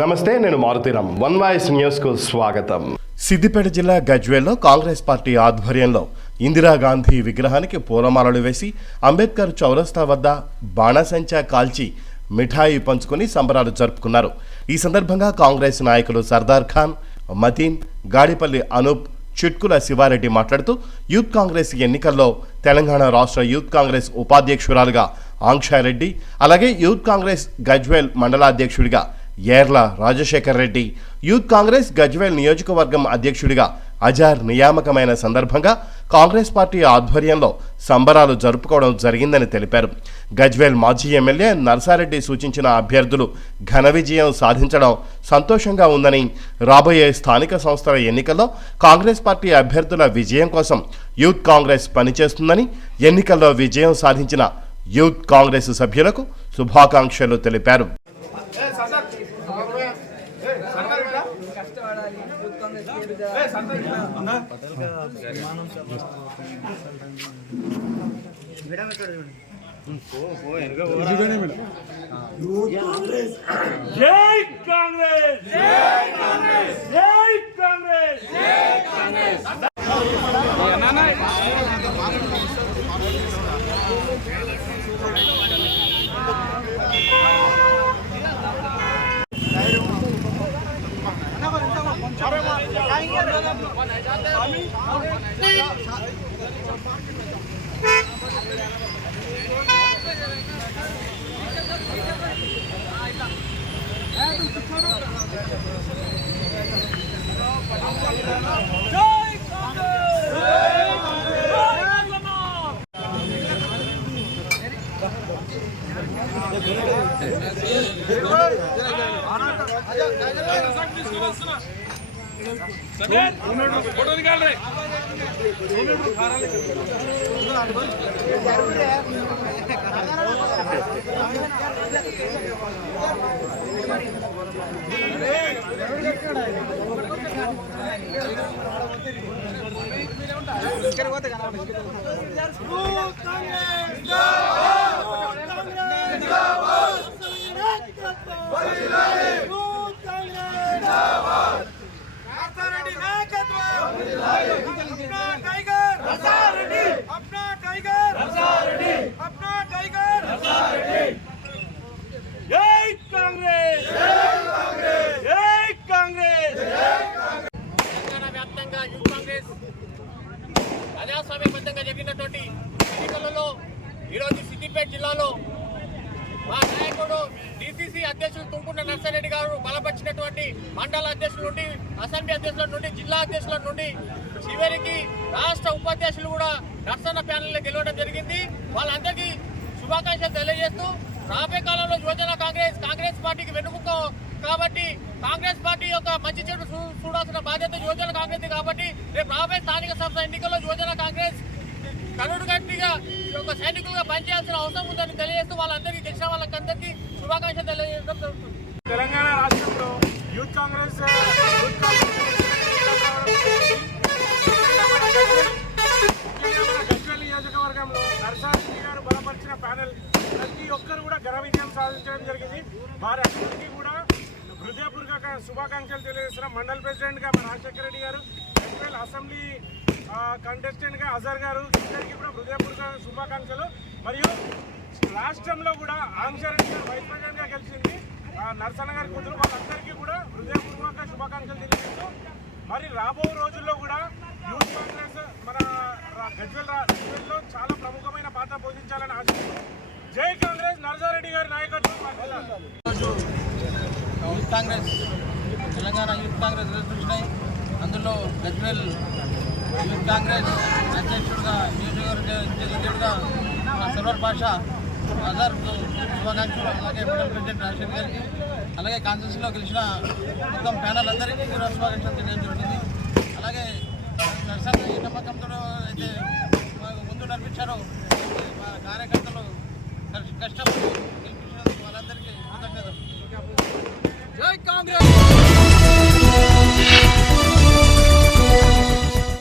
నమస్తే, నేను Maruthi Ram. One voice న్యూస్కు స్వాగతం. సిద్దిపేట జిల్లా గజ్వేల్లో కాంగ్రెస్ పార్టీ ఆధ్వర్యంలో ఇందిరాగాంధీ విగ్రహానికి పూలమాలలు వేసి అంబేద్కర్ చౌరస్తా వద్ద బాణసంచా కాల్చి మిఠాయి పంచుకొని సంబరాలు జరుపుకున్నారు. ఈ సందర్భంగా కాంగ్రెస్ నాయకులు సర్దార్ ఖాన్, మతీన్, గాడిపల్లి అనూప్, చిట్కుల శివారెడ్డి మాట్లాడుతూ యూత్ కాంగ్రెస్ ఎన్నికల్లో తెలంగాణ రాష్ట్ర యూత్ కాంగ్రెస్ ఉపాధ్యక్షురాలుగా ఆంక్షారెడ్డి, అలాగే యూత్ కాంగ్రెస్ గజ్వేల్ మండలాధ్యక్షుడిగా ఏర్ల రాజశేఖర్ రెడ్డి, యూత్ కాంగ్రెస్ గజ్వేల్ నియోజకవర్గం అధ్యక్షుడిగా అజార్ నియామకమైన సందర్భంగా కాంగ్రెస్ పార్టీ ఆధ్వర్యంలో సంబరాలు జరుపుకోవడం జరిగిందని తెలిపారు. గజ్వేల్ మాజీ ఎమ్మెల్యే నర్సారెడ్డి సూచించిన అభ్యర్థులు ఘన విజయం సాధించడం సంతోషంగా ఉందని, రాబోయే స్థానిక సంస్థల ఎన్నికల్లో కాంగ్రెస్ పార్టీ అభ్యర్థుల విజయం కోసం యూత్ కాంగ్రెస్ పనిచేస్తుందని, ఎన్నికల్లో విజయం సాధించిన యూత్ కాంగ్రెస్ సభ్యులకు శుభాకాంక్షలు తెలిపారు. జై కాంగ్రెస్, జై కాంగ్రెస్, జై కాంగ్రెస్, జై కాంగ్రెస్. फोटो निकाल रहे ప్రజాస్వామ్యబద్ధంగా జరిగినటువంటి ఎన్నికలలో ఈరోజు సిద్దిపేట జిల్లాలో మా నాయకుడు డిసిసి అధ్యక్షులు తుంకున్న నర్సారెడ్డి గారు బలపరిచినటువంటి మండల అధ్యక్షుల నుండి, అసెంబ్లీ అధ్యక్షుల నుండి, జిల్లా అధ్యక్షుల నుండి చివరికి రాష్ట్ర ఉపాధ్యక్షులు కూడా నర్సన్న ప్యానెల్లో గెలవడం జరిగింది. వాళ్ళందరికీ శుభాకాంక్షలు తెలియజేస్తూ రాబోయే కాలంలో యువజన కాంగ్రెస్ పార్టీకి వెన్నుముక కాబట్టి కాంగ్రెస్ పార్టీ యొక్క మంచి చెడు చూడాల్సిన బాధ్యత యువజన కాంగ్రెస్ కాబట్టి రేపు రాబోయే స్థానిక సంస్థ ఎన్నికల్లో యువజన కాంగ్రెస్ కరుడు గట్టిగా ఒక సైనికులుగా పనిచేయాల్సిన అవసరం ఉందని తెలియజేస్తూ వాళ్ళందరికీ గెలిచిన వాళ్ళకందరికీ శుభాకాంక్షలు తెలియజేయడం జరుగుతుంది. తెలంగాణ రాష్ట్రంలో యూత్ కాంగ్రెస్ గజ్వేల్ నియోజకవర్గంలో నర్సారెడ్డి గారు బలపరిచిన ప్యానెల్ ప్రతి ఒక్కరు కూడా ఘన విజయం సాధించడం జరిగింది. వారి అందరికీ కూడా హృదయపూర్వక శుభాకాంక్షలు తెలియజేస్తున్న మండల ప్రెసిడెంట్గా మన రాజశేఖర రెడ్డి గారు, గజ్వేల్ అసెంబ్లీ కంటెస్టెంట్గా అజర్ గారు, ఇద్దరికి కూడా హృదయపూర్వక శుభాకాంక్షలు. మరియు రాష్ట్రంలో కూడా ఆంక్షారెడ్డి గారు వైస్ ప్రెసిడెంట్గా గెలిచింది నర్సన్న గారి కూతురు, వాళ్ళందరికీ కూడా హృదయపూర్వక శుభాకాంక్షలు తెలియజేస్తూ మరి రాబో రోజుల్లో కూడా యూత్ కాంగ్రెస్ మన గజ్వేల్లో చాలా ప్రముఖమైన పాత్ర పోషించాలని ఆశిస్తున్నాం. జై కాంగ్రెస్, నర్సారెడ్డి గారి నాయకత్వం. యూత్ కాంగ్రెస్, తెలంగాణ యూత్ కాంగ్రెస్ చూసినాయి. అందులో గజ్వేల్ యూత్ కాంగ్రెస్ అధ్యక్షుడిగా, నియోజకవర్గ సర్వర్ పాషా అజర్ శుభాకాంక్షలు, అలాగే మండల ప్రెసిడెంట్ రాజశేఖర్ గారికి, అలాగే కాన్స్టిట్యూన్సీలో గెలిచిన మొత్తం ప్యానల్ అందరికీ శుభాకాంక్షలు తెలియజేయడం జరిగింది. అలాగే నర్సన్న ఈ నమ్మకంతో అయితే ముందు నడిపించారో మా కార్యకర్తలు కష్టపడి